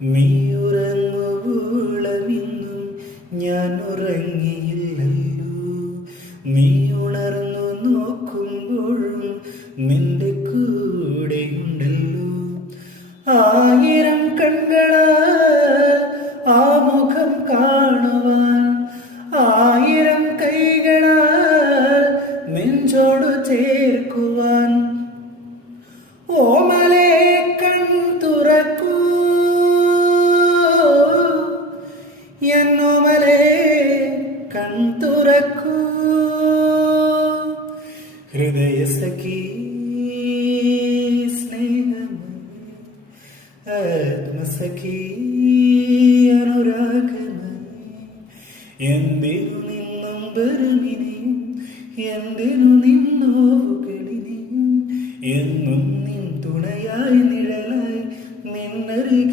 നീ ഉറങ്ങുവോളമിന്നും ഞാൻ ഉറങ്ങിയില്ലല്ലോ. നീ ഉണർന്നു നോക്കുമ്പോഴും നിന്റെ കൂടെയുണ്ടല്ലോ. ആയിരം കണ്ണുകളാ ആ മുഖം കാണുവാൻ, ആയിരം കൈകളാ നെഞ്ചോട് ചേർക്കുവാൻ. ഓമലേ കൺ തുറക്കൂ എന്നോമലേ കൺ തുറക്കൂ. ഹൃദയസഖി സ്നേഹമേ, ആത്മസഖി അനുരാഗമേ, എന്തിനു നിന്നും ബരുമിനി, എന്തിനു നീ